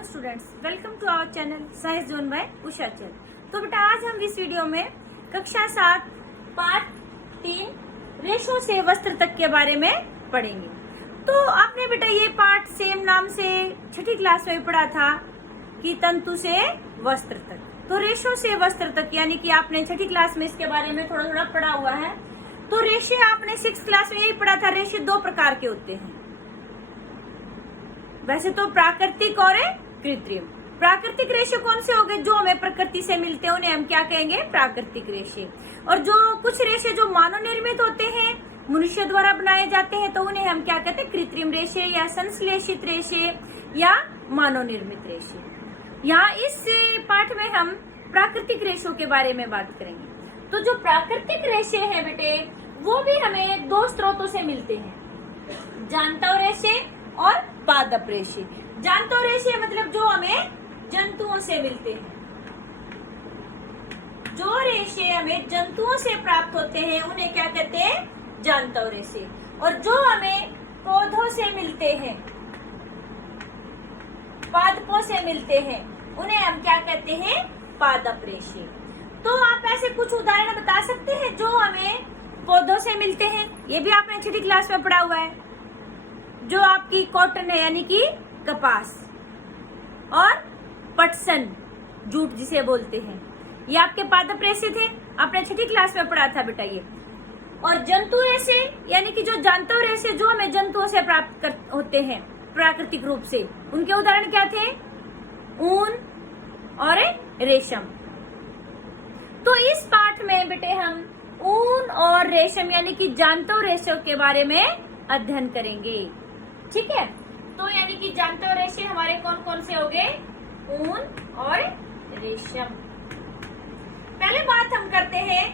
Hello students, welcome to our channel science zone by Usha Chand. तो बेटा आज हम इस वीडियो में कक्षा 7 पार्ट 3 रेशों से वस्त्र तक के बारे में पढ़ेंगे। तो आपने बेटा ये पार्ट सेम नाम से छठी क्लास में पढ़ा था कि तंतु से वस्त्र तक। तो रेशों से वस्त्र तक यानी कि आपने छठी क्लास में इसके बारे में थोड़ा थोड़ा पढ़ा हुआ है। तो रेशे आपने 6th क्लास में यही पढ़ा था। रेशे दो प्रकार के होते हैं, वैसे तो प्राकृतिक और कृत्रिम। प्राकृतिक रेशे कौन से हो गए? जो हमें प्रकृति से मिलते हैं उन्हें हम क्या कहेंगे? प्राकृतिक रेशे। और जो कुछ रेशे जो मानव निर्मित होते हैं, मनुष्य द्वारा बनाए जाते हैं, तो उन्हें हम क्या कहते हैं? कृत्रिम रेशे या संश्लेषित रेशे या मानव निर्मित रेशे। यहाँ इस पाठ में हम प्राकृतिक रेशों के बारे में बात करेंगे। तो जो प्राकृतिक रेशे हैं बेटे, वो भी हमें दो स्रोतों से मिलते हैं, जांतव रेशे और पादप रेशे। जांतव रेशे मतलब जो हमें जंतुओं से मिलते हैं। जो रेशे हमें जंतुओं से प्राप्त होते हैं उन्हें क्या कहते हैं? जांतव रेशे। और जो हमें पौधों से मिलते हैं, पादपों से मिलते हैं, उन्हें हम क्या कहते हैं? पादप रेशे। तो आप ऐसे कुछ उदाहरण बता सकते हैं जो हमें पौधों से मिलते हैं? ये भी आपने छठी क्लास में पढ़ा हुआ है। जो आपकी कॉटन है यानी कि कपास, और पटसन जूट जिसे बोलते हैं, ये आपके पादप रेशे थे, आपने छठी क्लास में पढ़ा था बेटा ये। और जंतु रेशे यानी कि जो जांतव रेशे जो हमें जंतुओं से प्राप्त होते हैं प्राकृतिक रूप से, उनके उदाहरण क्या थे? ऊन और रेशम। तो इस पाठ में बेटे हम ऊन और रेशम यानी कि जांतव रेशों के बारे में अध्ययन करेंगे। ठीक है, तो यानी कि जांतव रेशे हमारे कौन कौन से हो गए? ऊन और रेशम। पहले बात हम करते हैं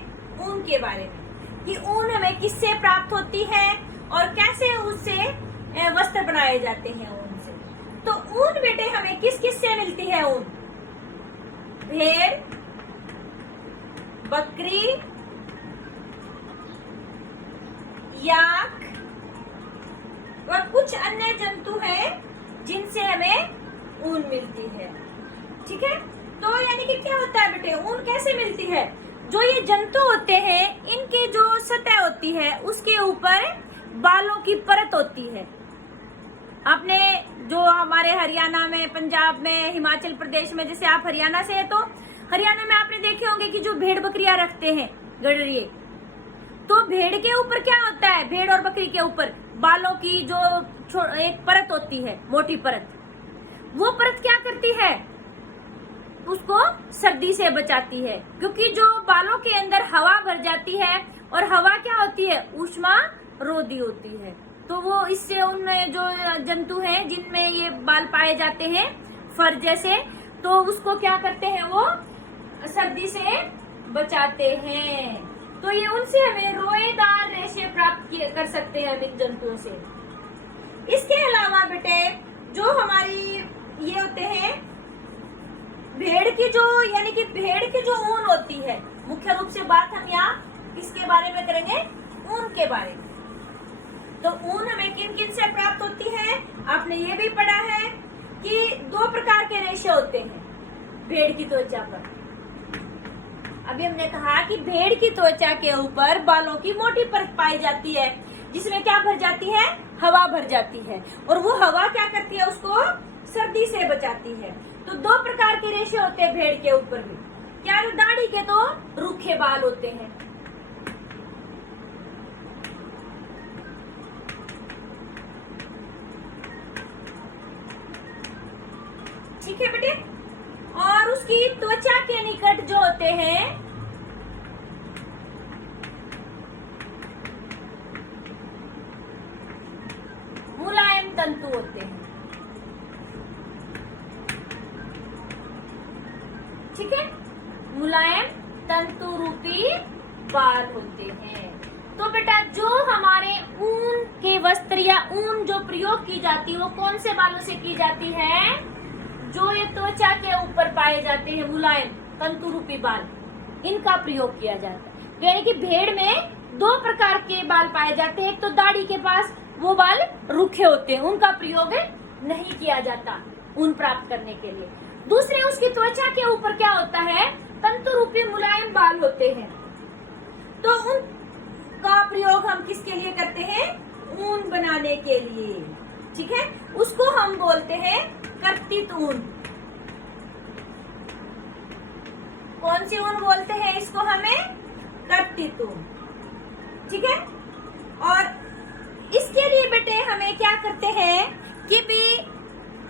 ऊन के बारे में कि ऊन हमें किससे प्राप्त होती है और कैसे उससे वस्त्र बनाए जाते हैं ऊन से। तो ऊन बेटे हमें किस किस से मिलती है? ऊन भेड़, बकरी, याक और कुछ अन्य जंतु हैं जिनसे हमें ऊन मिलती है। ठीक है, तो यानी कि क्या होता है बेटे? ऊन कैसे मिलती है? जो ये जंतु होते हैं, इनके जो सतह होती है उसके ऊपर बालों की परत होती है। आपने जो हमारे हरियाणा में, पंजाब में, हिमाचल प्रदेश में, जैसे आप हरियाणा से है तो हरियाणा में आपने देखे होंगे कि जो भेड़ बकरियां रखते हैं गड़रिए, तो भेड़ के ऊपर क्या होता है? भेड़ और बकरी के ऊपर बालों की जो एक परत होती है, मोटी परत, वो परत क्या करती है? उसको सर्दी से बचाती है, क्योंकि जो बालों के अंदर हवा भर जाती है, और हवा क्या होती है? ऊष्मा रोधी होती है। तो वो इससे उन जो जंतु हैं जिनमें ये बाल पाए जाते हैं फर जैसे, तो उसको क्या करते हैं? वो सर्दी से बचाते हैं। तो ये उनसे हमें रोएदार रेशे प्राप्त कर सकते हैं हम इन जंतुओं से। इसके अलावा बेटे जो हमारी ये होते हैं भेड़ की जो यानी कि भेड़ की जो ऊन होती है, मुख्य रूप से बात हम यहाँ किसके बारे में करेंगे? ऊन के बारे में। तो ऊन हमें किन किन से प्राप्त होती है? आपने ये भी पढ़ा है कि दो प्रकार के रेशे होते हैं भेड़ की त्वचा पर। अभी हमने कहा कि भेड़ की त्वचा के ऊपर बालों की मोटी परत पाई जाती है, जिसमें क्या भर जाती है? हवा भर जाती है, और वो हवा क्या करती है? उसको सर्दी से बचाती है। तो दो प्रकार के रेशे होते हैं भेड़ के ऊपर भी। क्या? दाढ़ी के तो रूखे बाल होते हैं, ठीक है बेटे। और उसकी त्वचा के निकट जो होते हैं मुलायम तंतु होते हैं, ठीक है, मुलायम तंतु रूपी बाल होते हैं। तो बेटा जो हमारे ऊन के वस्त्र या ऊन जो प्रयोग की जाती है वो कौन से बालों से की जाती है? जो ये त्वचा के ऊपर पाए जाते हैं मुलायम तंतु रूपी बाल, इनका प्रयोग किया जाता है। तो यानी कि भेड़ में दो प्रकार के बाल पाए जाते हैं। एक तो दाढ़ी के पास वो बाल रूखे होते हैं, उनका प्रयोग नहीं किया जाता। ऊन प्राप्त करने के लिए। दूसरे उसकी त्वचा के ऊपर क्या होता है, तंतु रूपी मुलायम बाल होते हैं। तो उन का प्रयोग हम किसके लिए करते हैं, ऊन बनाने के लिए। ठीक है, उसको हम बोलते हैं कर्तित ऊन। कौन सी ऊन बोलते हैं इसको, हमें कर्तित ऊन। ठीक है, और इसके लिए बेटे हमें क्या करते हैं कि भी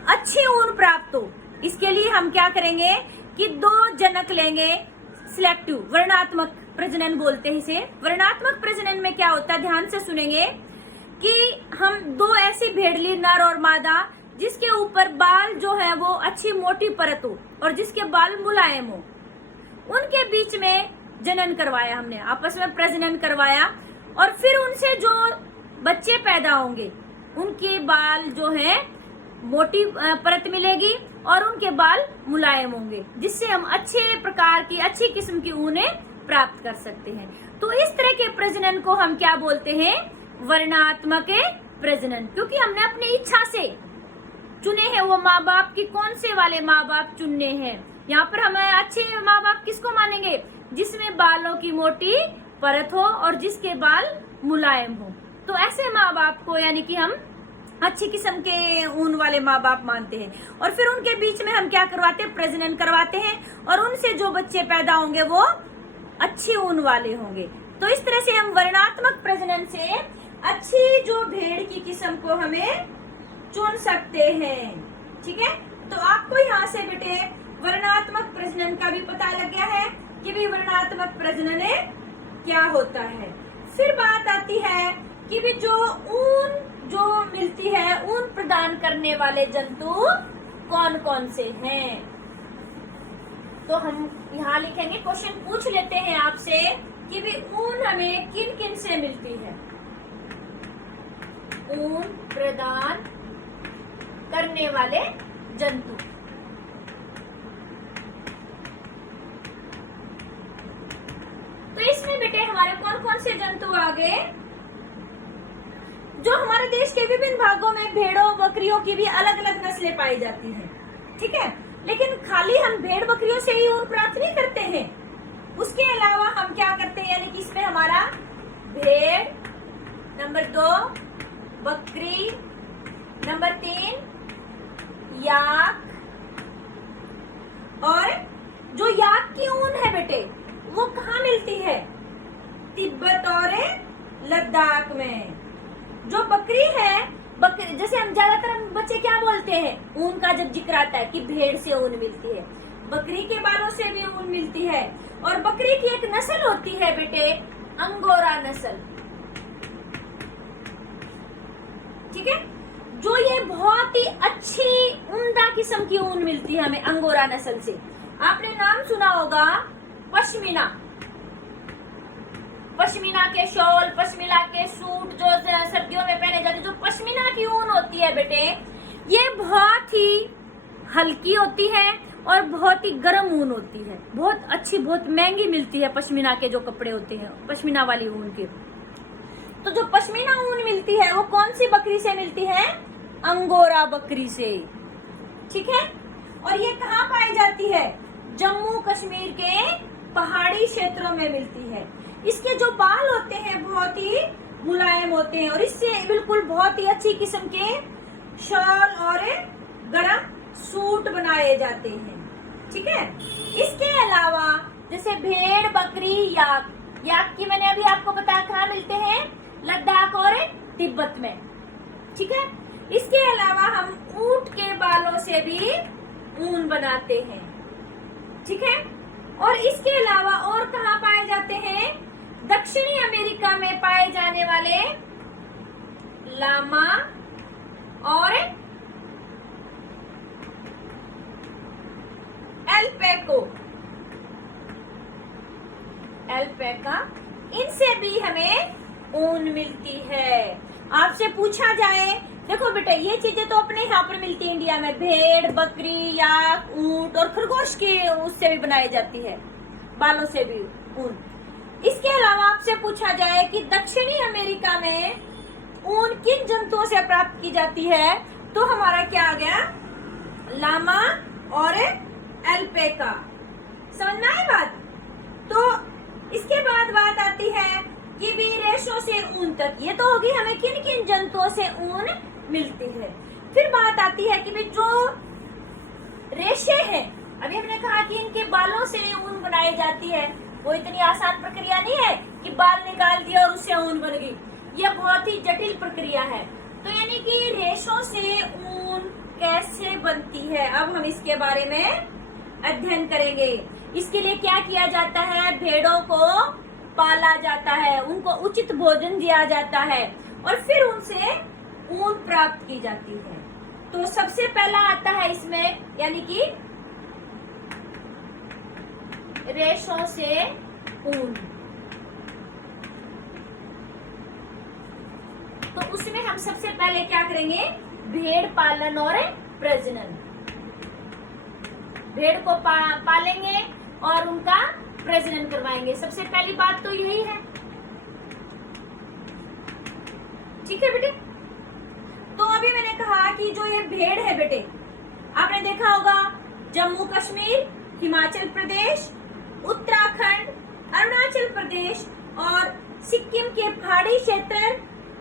अच्छी ऊन प्राप्त हो, इसके लिए हम क्या करेंगे कि 2 जनक लेंगे, सिलेक्टिव वर्णात्मक प्रजनन बोलते हैं इसे। वर्णात्मक प्रजनन में क्या होता है, ध्यान से सुनेंगे कि हम 2 ऐसी भेड़ली नर और मादा जिसके ऊपर बाल जो है वो अच्छी मोटी परत हो और जिसके बाल मुलायम हो, उनके बीच में जनन करवाया हमने, आपस में प्रजनन करवाया। और फिर उनसे जो बच्चे पैदा होंगे उनके बाल जो है मोटी परत मिलेगी और उनके बाल मुलायम होंगे, जिससे हम अच्छे प्रकार की अच्छी किस्म की ऊनें प्राप्त कर सकते हैं। तो इस तरह के प्रजनन को हम क्या बोलते हैं, वर्णात्मक प्रजनन। क्योंकि हमने अपनी इच्छा से चुने हैं वो माँ बाप की, कौन से वाले माँ बाप चुनने हैं। यहाँ पर हमें अच्छे माँ बाप किसको मानेंगे, जिसमें बालों की मोटी परत हो और जिसके बाल मुलायम हो। तो ऐसे माँ बाप को यानी कि हम अच्छी किस्म के ऊन वाले माँ बाप मानते हैं। और फिर उनके बीच में हम क्या करवाते हैं, प्रजनन करवाते हैं और उनसे जो बच्चे पैदा होंगे वो अच्छी ऊन वाले होंगे। तो इस तरह से हम वर्णात्मक प्रजनन से अच्छी जो भेड़ की किस्म को हमें चुन सकते हैं। ठीक है, तो आपको यहाँ से बेटे वर्णात्मक प्रजनन का भी पता लग गया है कि भी वर्णात्मक प्रजनन क्या होता है। फिर बात आती है कि भी जो ऊन जो मिलती है, ऊन प्रदान करने वाले जंतु कौन कौन से हैं। तो हम यहाँ लिखेंगे, क्वेश्चन पूछ लेते हैं आपसे कि भी ऊन हमें किन किन से मिलती है। ऊन प्रदान करने वाले जंतु, तो इसमें बेटे हमारे कौन कौन से जंतु आ गए। जो हमारे देश के विभिन्न भागों में भेड़ों बकरियों की भी अलग अलग नस्लें पाई जाती हैं। ठीक है, लेकिन खाली हम भेड़ बकरियों से ही ऊन प्राप्त नहीं करते हैं, उसके अलावा हम क्या करते हैं, यानी कि इसमें हमारा भेड़, नंबर 2 बकरी, नंबर 3 याक, और जो याक की ऊन है बेटे वो कहाँ मिलती है, तिब्बत और लद्दाख में। जो बकरी है, जैसे हम ज्यादातर हम बच्चे क्या बोलते हैं, ऊन का जब जिक्र आता है कि भेड़ से ऊन मिलती है, बकरी के बालों से भी ऊन मिलती है। और बकरी की एक नस्ल होती है बेटे, अंगोरा नस्ल। ठीक है, जो ये बहुत ही अच्छी उम्दा किस्म की ऊन मिलती है हमें अंगोरा नस्ल से। आपने नाम सुना होगा पश्मीना, पश्मीना के शॉल, पश्मीना के सूट जो सर्दियों में पहने जाते, जो पश्मीना की ऊन होती है बेटे, ये बहुत ही हल्की होती है और बहुत ही गर्म ऊन होती है, बहुत अच्छी, बहुत महंगी मिलती है पश्मीना के जो कपड़े होते हैं, पश्मीना वाली ऊन के। तो जो पश्मीना ऊन मिलती है वो कौन सी बकरी से मिलती है, अंगोरा बकरी से। ठीक है, और ये कहाँ पाई जाती है, जम्मू कश्मीर के पहाड़ी क्षेत्रों में मिलती है। इसके जो बाल होते हैं बहुत ही मुलायम होते हैं और इससे बिल्कुल बहुत ही अच्छी किस्म के शॉल और गरम सूट बनाए जाते हैं। ठीक है, इसके अलावा जैसे भेड़ बकरी याक, याक की मैंने अभी आपको बताया कहाँ मिलते हैं, लद्दाख और तिब्बत में। ठीक है, इसके अलावा हम ऊंट के बालों से भी ऊन बनाते हैं। ठीक है, और इसके अलावा और कहाँ पाए जाते हैं, दक्षिणी अमेरिका में पाए जाने वाले लामा और एल्पैका, इनसे भी हमें ऊन मिलती है। आपसे पूछा जाए, देखो बेटा ये चीजें तो अपने यहाँ पर मिलती है इंडिया में, भेड़ बकरी याक ऊंट और खरगोश के उससे भी बनाई जाती है, बालों से भी ऊन। इसके अलावा आपसे पूछा जाए कि दक्षिणी अमेरिका में ऊन किन जंतुओं से प्राप्त की जाती है, तो हमारा क्या आ गया, लामा और एल्पेका। समझना है बात। तो इसके बाद बात आती है कि भी रेशों से ऊन तक, ये तो होगी हमें किन किन जंतुओं से ऊन मिलती है। फिर बात आती है कि भी जो रेशे हैं, अभी हमने कहा कि इनके बालों से ऊन बनाई जाती है, वो इतनी आसान प्रक्रिया नहीं है कि बाल निकाल दिया और उससे ऊन बन गई, यह बहुत ही जटिल प्रक्रिया है। तो यानी कि रेशों से ऊन कैसे बनती है, अब हम इसके बारे में अध्ययन करेंगे। इसके लिए क्या किया जाता है, भेड़ों को पाला जाता है, उनको उचित भोजन दिया जाता है और फिर उनसे ऊन प्राप्त की जाती है। तो सबसे पहला आता है इसमें यानी कि रेशों से ऊन। तो उसमें हम सबसे पहले क्या करेंगे, भेड़ पालन और प्रजनन। भेड़ को पालेंगे और उनका प्रजनन करवाएंगे। सबसे पहली बात तो यही है, ठीक है बेटे। तो अभी मैंने कहा कि जो ये भेड़ है बेटे, आपने देखा होगा जम्मू कश्मीर, हिमाचल प्रदेश, उत्तराखंड, अरुणाचल प्रदेश और सिक्किम के पहाड़ी क्षेत्र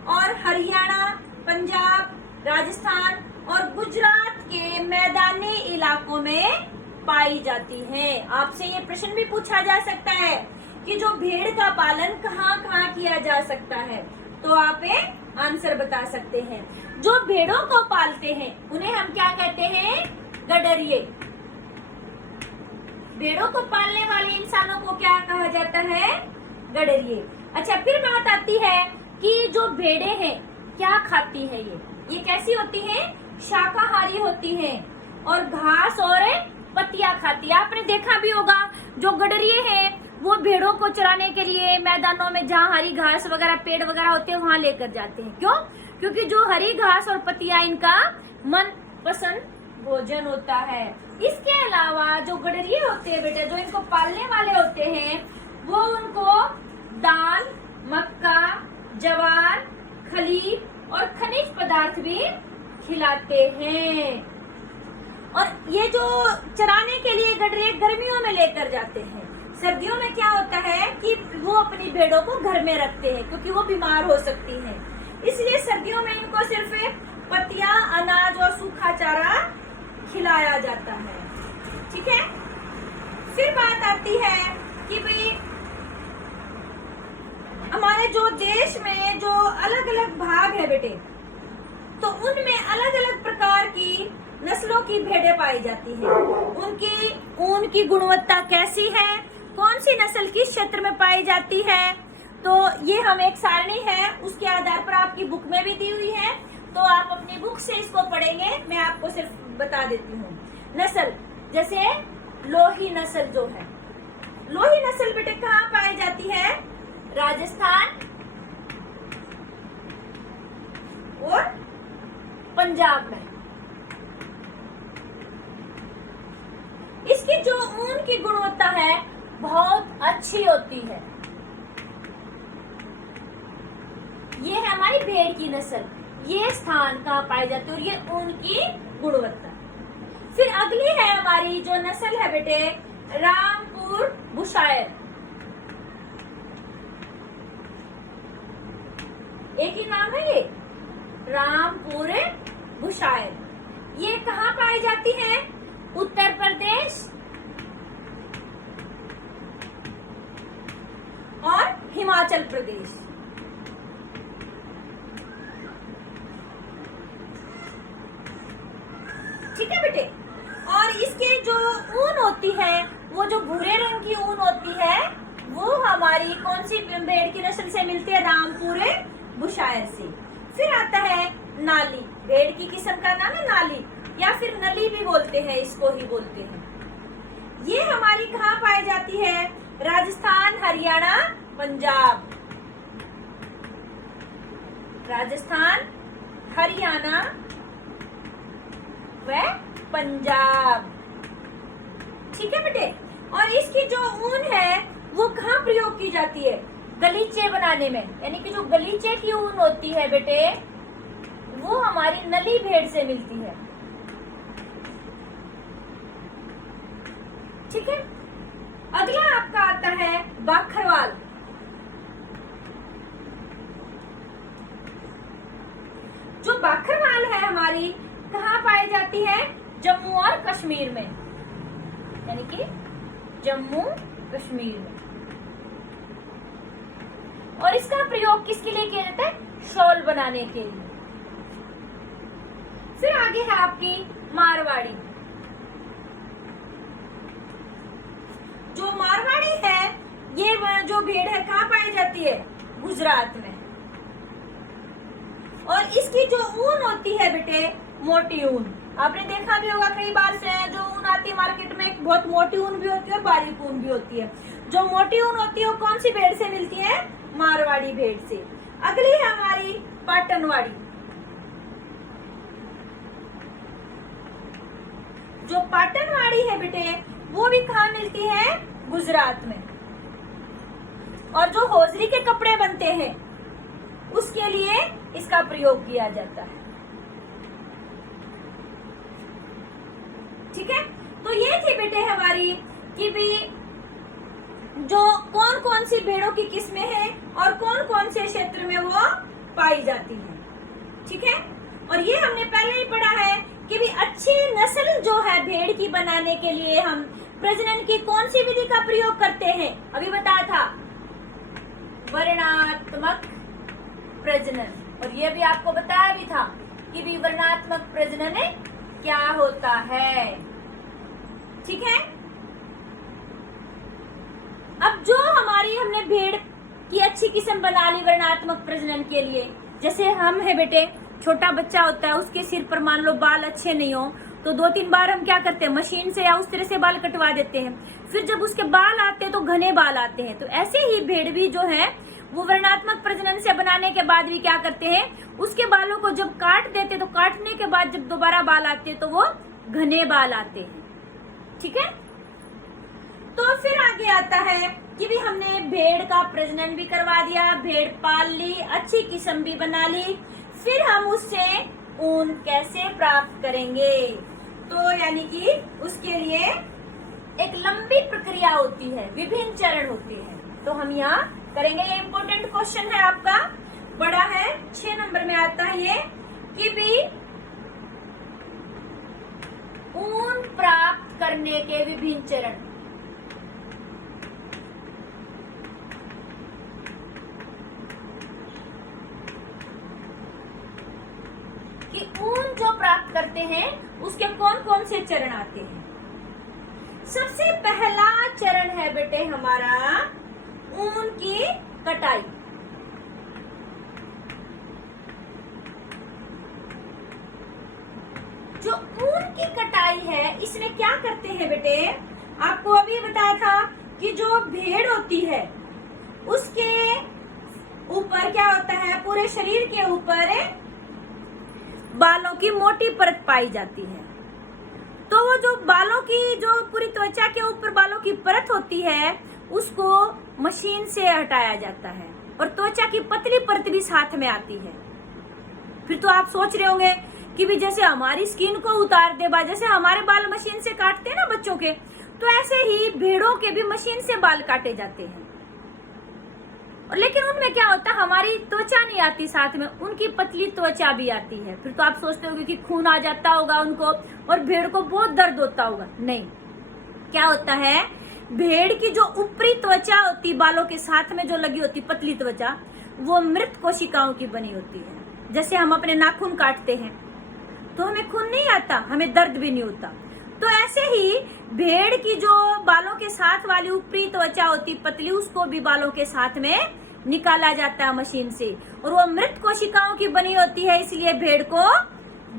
और हरियाणा, पंजाब, राजस्थान और गुजरात के मैदानी इलाकों में पाई जाती है। आपसे ये प्रश्न भी पूछा जा सकता है कि जो भेड़ का पालन कहाँ कहाँ किया जा सकता है, तो आप आंसर बता सकते हैं। जो भेड़ों को पालते हैं उन्हें हम क्या कहते हैं, गडरिये। भेड़ों को पालने वाले इंसानों को क्या कहा जाता है, गडरिये। अच्छा, फिर बात आती है कि जो भेड़े हैं क्या खाती है, ये कैसी होती है, शाकाहारी होती है और घास और पत्तियां खाती है। आपने देखा भी होगा जो गडरिये हैं वो भेड़ों को चराने के लिए मैदानों में जहाँ हरी घास वगैरह पेड़ वगैरह होते हैं वहां लेकर जाते हैं। क्यों? क्योंकि जो हरी घास और पत्तियां इनका मन पसंद भोजन होता है। इसके अलावा जो गडरिये होते हैं बेटे, जो इनको पालने वाले होते हैं, वो उनको दाल, मक्का, ज्वार, खलीफ और खनिज पदार्थ भी खिलाते हैं। और ये जो चराने के लिए गडरिये गर्मियों में लेकर जाते हैं। सर्दियों में क्या होता है कि वो अपनी भेड़ों को घर में रखते हैं क्योंकि वो बीमार हो सकती हैं। इसलिए सर्दियों में इनको सिर्फ पत्तियां, अनाज और सूखा चारा खिलाया जाता है। ठीक है। फिर बात आती है कि भाई हमारे जो देश में जो अलग अलग भाग है बेटे, तो उनमें अलग अलग प्रकार की नस्लों की भेड़ें पाई जाती है। उनकी ऊन की गुणवत्ता कैसी है, कौन सी नस्ल किस क्षेत्र में पाई जाती है, तो ये हम एक सारणी है उसके आधार पर आपकी बुक में भी दी हुई है, तो आप अपनी बुक से इसको पढ़ेंगे। मैं आपको सिर्फ बता देती हूँ। नस्ल जैसे लोही नस्ल जो है, लोही नस्ल बेटे कहाँ पाई जाती है, राजस्थान और पंजाब में। इसकी जो ऊन की गुणवत्ता है बहुत अच्छी होती है। ये है हमारी भेड़ की नस्ल, ये स्थान कहाँ पाई जाती है और ये ऊन की गुणवत्ता। फिर अगली है हमारी जो नस्ल है बेटे, रामपुर बुशायर। एक ही नाम है ये, रामपुर बुशायर। ये कहाँ पाई जाती है, उत्तर प्रदेश और हिमाचल प्रदेश। ठीक है बेटे। और इसके जो ऊन होती है, वो जो भूरे रंग की ऊन होती है, वो हमारी कौन सी भेड़ की नस्ल से मिलती है, रामपुर बुशायर से। फिर आता है नाली, भेड़ की किस्म का नाम है नाली या फिर नली भी बोलते हैं, इसको ही बोलते हैं। ये हमारी कहाँ पाई जाती है, राजस्थान, हरियाणा, पंजाब। राजस्थान, हरियाणा व पंजाब। ठीक है बेटे। और इसकी जो ऊन है वो कहाँ प्रयोग की जाती है, गलीचे बनाने में। यानी कि जो गलीचे की ऊन होती है बेटे, वो हमारी नली भेड़ से मिलती है। ठीक है। अगला आपका आता है बाखरवाल। जो बाखरवाल है हमारी कहाँ पाई जाती है? जम्मू और कश्मीर में, यानी कि जम्मू कश्मीर में। और इसका प्रयोग किसके लिए किया जाता है? शॉल बनाने के लिए। फिर आगे है आपकी मारवाड़ी। जो मारवाड़ी है, ये जो भेड़ है कहाँ पाई जाती है? गुजरात में। और इसकी जो ऊन होती है बेटे, मोटी ऊन। आपने देखा भी होगा कई बार से जो ऊन आती है मार्केट में, बहुत मोटी ऊन भी होती है और बारीक ऊन भी होती है। जो मोटी ऊन होती है वो कौन सी भेड़ से मिलती है? मारवाड़ी भेड़ से। अगली है हमारी पाटनवाड़ी। जो पाटनवाड़ी है बेटे, वो भी कहाँ मिलती है? गुजरात में। और जो होजरी के कपड़े बनते हैं उसके लिए इसका प्रयोग किया जाता है। ठीक है, तो ये थी बेटे हमारी कि भी जो कौन कौन सी भेड़ों की किस्में हैं और कौन कौन से क्षेत्र में वो पाई जाती है। ठीक है, और ये हमने पहले ही पढ़ा है कि भी अच्छी नस्ल जो है भेड़ की बनाने के लिए हम प्रजनन की कौन सी विधि का प्रयोग करते हैं? अभी बताया था, वर्णात्मक प्रजनन। और ये भी आपको बताया भी था कि भी वर्णात्मक प्रजनन क्या होता है। ठीक है, अब जो हमारी हमने भेड़ की अच्छी किस्म बना ली वर्णात्मक प्रजनन के लिए, जैसे हम है बेटे, छोटा बच्चा होता है, उसके सिर पर मान लो बाल अच्छे नहीं हो तो 2-3 बार हम क्या करते हैं? मशीन से या उस तरह से बाल कटवा देते हैं। फिर जब उसके बाल आते हैं तो घने बाल आते हैं। तो ऐसे ही भेड़ भी जो है वो वर्णात्मक प्रजनन से बनाने के बाद भी क्या करते हैं? उसके बालों को जब काट देते तो काटने के बाद जब दोबारा बाल आते तो वो घने बाल आते हैं। ठीक है, तो फिर आगे आता है कि भी हमने भेड़ का प्रजनन भी करवा दिया, भेड़ पाल ली, अच्छी किस्म भी बना ली, फिर हम उससे ऊन कैसे प्राप्त करेंगे? तो यानी कि उसके लिए एक लंबी प्रक्रिया होती है, विभिन्न चरण होते हैं। तो हम यहाँ करेंगे। ये इम्पोर्टेंट क्वेश्चन है आपका, बड़ा है, 6 नंबर में आता है ये कि भी ऊन प्राप्त करने के विभिन्न चरण। कि ऊन जो प्राप्त करते हैं उसके कौन कौन से चरण आते हैं? सबसे पहला चरण है बेटे हमारा ऊन की कटाई। जो ऊन की कटाई है इसमें क्या करते हैं बेटे? आपको अभी बताया था कि जो भेड़ होती है उसके ऊपर क्या होता है? पूरे शरीर के ऊपर बालों की मोटी परत पाई जाती है। तो वो जो बालों की जो पूरी त्वचा के ऊपर बालों की परत होती है उसको मशीन से हटाया जाता है और त्वचा की पतली परत भी साथ में आती है। फिर तो आप सोच रहे होंगे कि भी जैसे हमारी स्किन को उतार दे, जैसे हमारे बाल मशीन से काटते हैं ना बच्चों के, तो ऐसे ही भेड़ों के भी मशीन से बाल काटे जाते हैं। और लेकिन उनमें क्या होता है? हमारी त्वचा नहीं आती साथ में, उनकी पतली त्वचा भी आती है। फिर तो आप सोचते होंगे कि खून आ जाता होगा उनको और भेड़ को बहुत दर्द होता होगा। नहीं, क्या होता है? भेड़ की जो ऊपरी त्वचा होती बालों के साथ में जो लगी होती पतली त्वचा, वो मृत कोशिकाओं की बनी होती है। जैसे हम अपने नाखून काटते हैं तो हमें खून नहीं आता, हमें दर्द भी नहीं होता। तो ऐसे ही भेड़ की जो बालों के साथ वाली ऊपरी त्वचा होती पतली, उसको भी बालों के साथ में निकाला जाता है मशीन से, और वो मृत कोशिकाओं की बनी होती है, इसलिए भेड़ को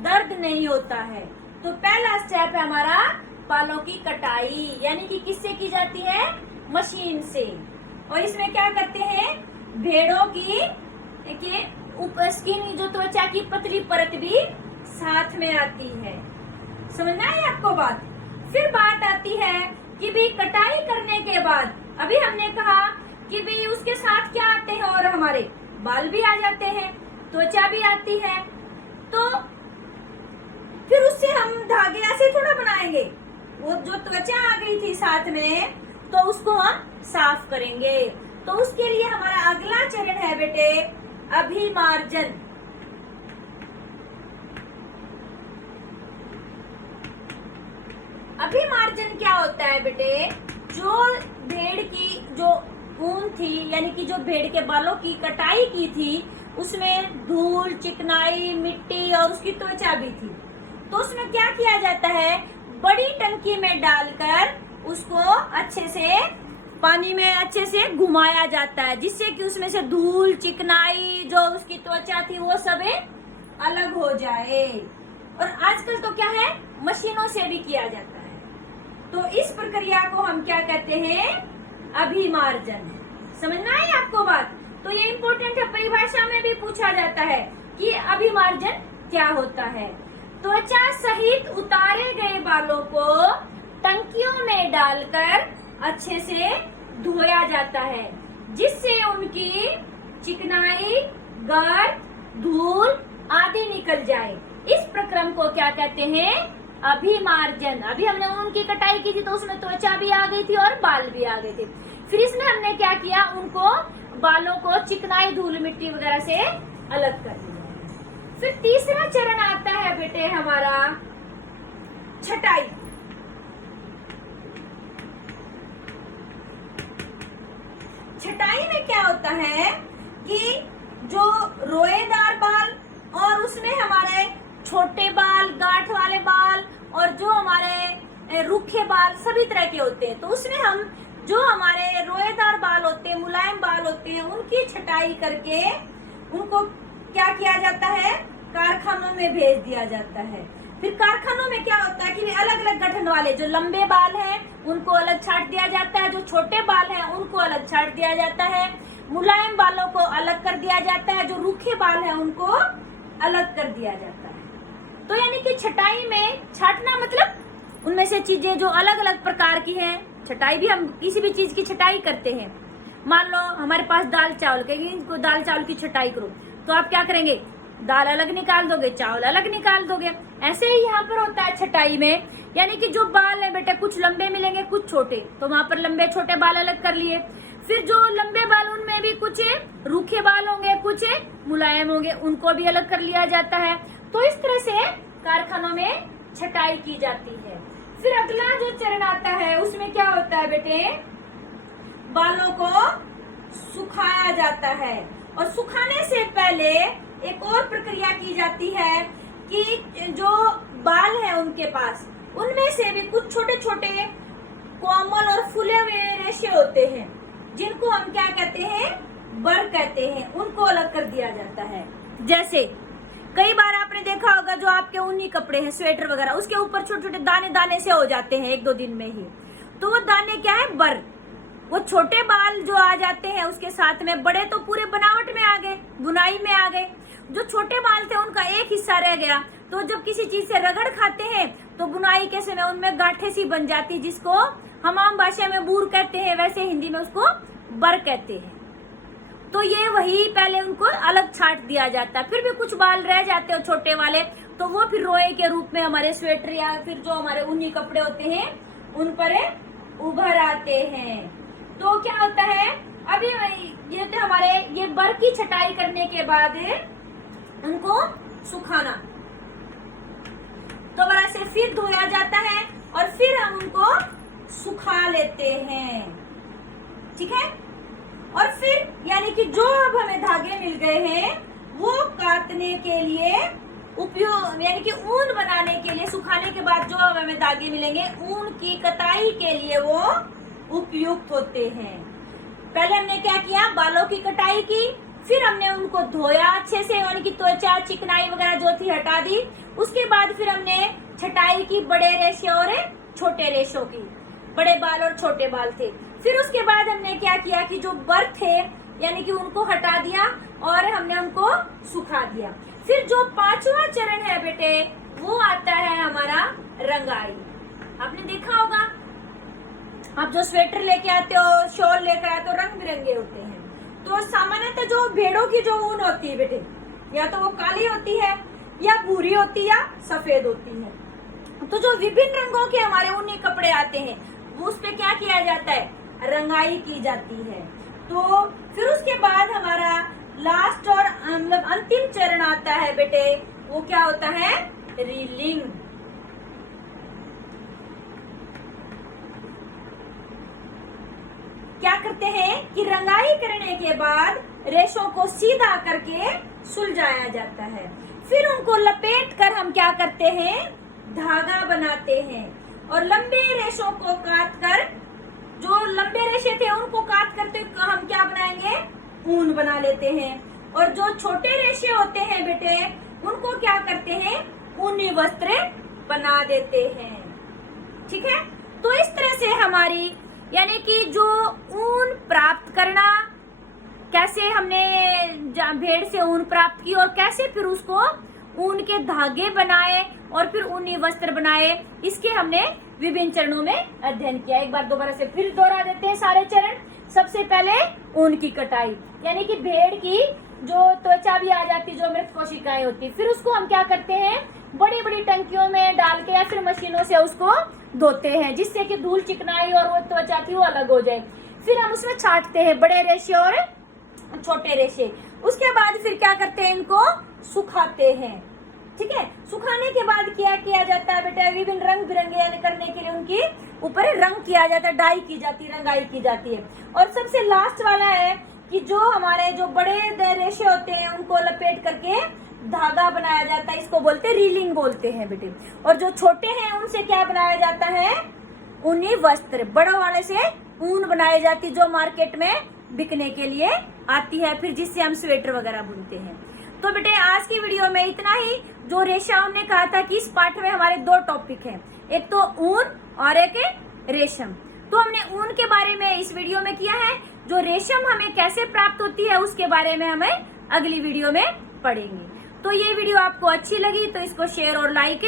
दर्द नहीं होता है। तो पहला स्टेप है हमारा बालों की कटाई, यानी कि किससे की जाती है? मशीन से। और इसमें क्या करते हैं? भेड़ों की ऊपर स्किन जो त्वचा की पतली परत भी साथ में आती है। समझना है आपको बात? फिर बात आती है कि भी कटाई करने के बाद, अभी हमने कहा कि भी उसके साथ क्या आते हैं? और हमारे बाल भी आ जाते हैं, त्वचा भी आती है। तो फिर उससे हम धागे ऐसे थोड़ा बनाएंगे, वो जो त्वचा आ गई थी साथ में, तो उसको हम साफ करेंगे। तो उसके लिए हमारा अगला चरण है बेटे अभिमार्जन। अभिमार्जन क्या होता है बेटे? जो भेड़ की जो ऊन थी, यानी कि जो भेड़ के बालों की कटाई की थी, उसमें धूल, चिकनाई, मिट्टी और उसकी त्वचा भी थी। तो उसमें क्या किया जाता है? बड़ी टंकी में डालकर उसको अच्छे से पानी में अच्छे से घुमाया जाता है, जिससे कि उसमें से धूल, चिकनाई, जो उसकी त्वचा थी, वो सब अलग हो जाए। और आजकल तो क्या है, मशीनों से भी किया जाता है। तो इस प्रक्रिया को हम क्या कहते हैं? अभिमार्जन। समझना है आपको बात? तो ये इम्पोर्टेंट है, परिभाषा में भी पूछा जाता है कि अभिमार्जन क्या होता है। त्वचा सहित उतारे गए बालों को टंकियों में डालकर अच्छे से धोया जाता है, जिससे उनकी चिकनाई, गर्द, धूल आदि निकल जाए। इस प्रक्रम को क्या कहते हैं? अभिमार्जन। अभी हमने ऊन की कटाई की थी तो उसमें त्वचा भी आ गई थी और बाल भी आ गए थे। फिर इसमें हमने क्या किया? उनको बालों को चिकनाई, धूल, मिट्टी वगैरह से अलग कर दिया। फिर तीसरा चरण आता है बेटे हमारा छटाई। छटाई में क्या होता है कि जो रोएदार बाल और उसमें हमारे छोटे बाल, गांठ वाले बाल और जो हमारे रूखे बाल सभी तरह के होते हैं, तो उसमें हम जो हमारे रोएदार बाल होते हैं, मुलायम बाल होते हैं, उनकी छटाई करके उनको क्या किया जाता है? कारखानों में भेज दिया जाता है। फिर कारखानों में क्या होता है कि अलग अलग गठन वाले जो लंबे बाल हैं उनको अलग छांट दिया जाता है, जो छोटे बाल हैं उनको अलग छांट दिया जाता है, मुलायम बालों को अलग कर दिया जाता है, जो रूखे बाल हैं उनको अलग कर दिया जाता है। तो यानी कि छटाई में छांटना मतलब उनमें से चीजें जो अलग अलग प्रकार की हैं। छटाई भी हम किसी भी चीज की छटाई करते हैं। मान लो हमारे पास दाल चावल, कहेंगे इनको दाल चावल की छटाई करो, तो आप क्या करेंगे? दाल अलग निकाल दोगे, चावल अलग निकाल दोगे। ऐसे ही यहाँ पर होता है छटाई में, यानी कि जो बाल है बेटा कुछ लंबे मिलेंगे, कुछ छोटे, तो वहां पर लंबे छोटे बाल अलग कर लिए। फिर जो लंबे बाल उनमें भी कुछ रूखे बाल होंगे, कुछ मुलायम होंगे, उनको भी अलग कर लिया जाता है। तो इस तरह से कारखानों में छटाई की जाती है। फिर अगला जो चरण आता है उसमें क्या होता है बेटे? बालों को सुखाया जाता है। और सुखाने से पहले एक और प्रक्रिया की जाती है कि जो बाल है उनके पास, उनमें से भी कुछ छोटे छोटे कोमल और फूले हुए रेशे होते हैं, जिनको हम क्या कहते हैं? बर कहते हैं। उनको अलग कर दिया जाता है। जैसे कई बार आपने देखा होगा जो आपके ऊनी कपड़े हैं, स्वेटर वगैरह, उसके ऊपर छोटे छोटे दाने दाने से हो जाते हैं 1-2 दिन में ही। तो वो दाने क्या है? बर। वो छोटे बाल जो आ जाते हैं उसके साथ में, बड़े तो पूरे बनावट में आ गए, बुनाई में आ गए। जो छोटे बाल थे उनका एक हिस्सा रह गया, तो जब किसी चीज से रगड़ खाते हैं तो बुनाई के समय उनमें गांठें सी बन जाती, जिसको हम आम भाषा में बूर कहते हैं, वैसे हिंदी में उसको बर कहते हैं। तो ये वही पहले उनको अलग छांट दिया जाता है। फिर भी कुछ बाल रह जाते हैं छोटे वाले, तो वो फिर रोए के रूप में हमारे स्वेटर या फिर जो हमारे ऊनी कपड़े होते हैं उन पर उभर आते हैं। तो क्या होता है? अभी ये तो हमारे ये बर की छटाई करने के बाद उनको सुखाना, दोबारा से फिर धोया जाता है और फिर हम उनको सुखा लेते हैं। ठीक है? और फिर यानी कि जो अब हमें धागे मिल गए हैं वो काटने के लिए उपयोग, यानी कि ऊन बनाने के लिए, सुखाने के बाद जो अब हमें धागे मिलेंगे ऊन की कताई के लिए वो उपयुक्त होते हैं। पहले हमने क्या किया? बालों की कटाई की, फिर हमने उनको धोया अच्छे से, यानी कि त्वचा, चिकनाई वगैरह जो थी हटा दी। उसके बाद फिर हमने छटाई की बड़े रेशे और छोटे रेशों की, बड़े बाल और छोटे बाल थे। फिर उसके बाद हमने क्या किया कि जो बर थे यानी कि उनको हटा दिया और हमने उनको सुखा दिया। फिर जो 5वां चरण है बेटे वो आता है हमारा रंगाई। आपने देखा होगा आप जो स्वेटर लेके आते हो, शॉल लेकर आते हो, रंग बिरंगे होते हैं। तो सामान्यतः जो भेड़ों की जो ऊन होती है बेटे, या तो वो काली होती है या भूरी होती है या सफेद होती है। तो जो विभिन्न रंगों के हमारे ऊनी कपड़े आते हैं वो उस पे क्या किया जाता है, रंगाई की जाती है। तो फिर उसके बाद हमारा लास्ट और मतलब अंतिम चरण आता है बेटे, वो क्या होता है, रीलिंग। क्या करते हैं कि रंगाई करने के बाद रेशों को सीधा करके सुलझाया जाता है, फिर उनको लपेट कर हम क्या करते हैं, धागा बनाते हैं। और लंबे रेशों को काट कर, जो लंबे रेशे थे उनको काट करते हम क्या बनाएंगे, ऊन बना लेते हैं। और जो छोटे रेशे होते हैं बेटे उनको क्या करते हैं, ऊनी वस्त्र बना देते हैं। ठीक है, तो इस तरह से हमारी यानी कि जो ऊन प्राप्त करना, कैसे हमने भेड़ से ऊन प्राप्त की और कैसे फिर उसको ऊन के धागे बनाए और फिर ऊनी वस्त्र बनाए, इसके हमने विभिन्न चरणों में अध्ययन किया। एक बार दोबारा से फिर दोहरा देते हैं सारे चरण। सबसे पहले ऊन की कटाई, यानी कि भेड़ की जो त्वचा भी आ जाती, जो मृत कोशिकाएं होती, फिर उसको हम क्या करते हैं, बड़ी बड़ी टंकियों में डाल के या फिर मशीनों से उसको धोते हैं, जिससे कि धूल चिकनाई और वो त्वचा थी वो अलग हो जाए। फिर हम उसमें छांटते हैं बड़े रेशे और छोटे रेशे। उसके बाद फिर क्या करते हैं, इनको सुखाते हैं। ठीक है, सुखाने के बाद क्या किया जाता है बेटा, विभिन्न रंग बिरंगे करने के लिए उनकी ऊपर रंग किया जाता है, डाई की जाती है, रंगाई की जाती है। और सबसे लास्ट वाला है कि जो हमारे जो बड़े रेशे होते हैं उनको लपेट करके धागा बनाया जाता है, इसको बोलते हैं रीलिंग बोलते हैं बेटे। और जो छोटे हैं उनसे क्या बनाया जाता है, ऊनी वस्त्र। बड़ों वाले से ऊन बनाई जाती जो मार्केट में बिकने के लिए आती है, फिर जिससे हम स्वेटर वगैरह बुनते हैं। तो बेटे आज की वीडियो में इतना ही। जो रेशा हमने कहा था कि इस पाठ में हमारे दो टॉपिक हैं, एक तो ऊन और एक रेशम। तो हमने ऊन के बारे में इस वीडियो में किया है, जो रेशम हमें कैसे प्राप्त होती है उसके बारे में हमें अगली वीडियो में पढ़ेंगे। तो ये वीडियो आपको अच्छी लगी तो इसको शेयर और लाइक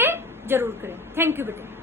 जरूर करें। थैंक यू बेटे।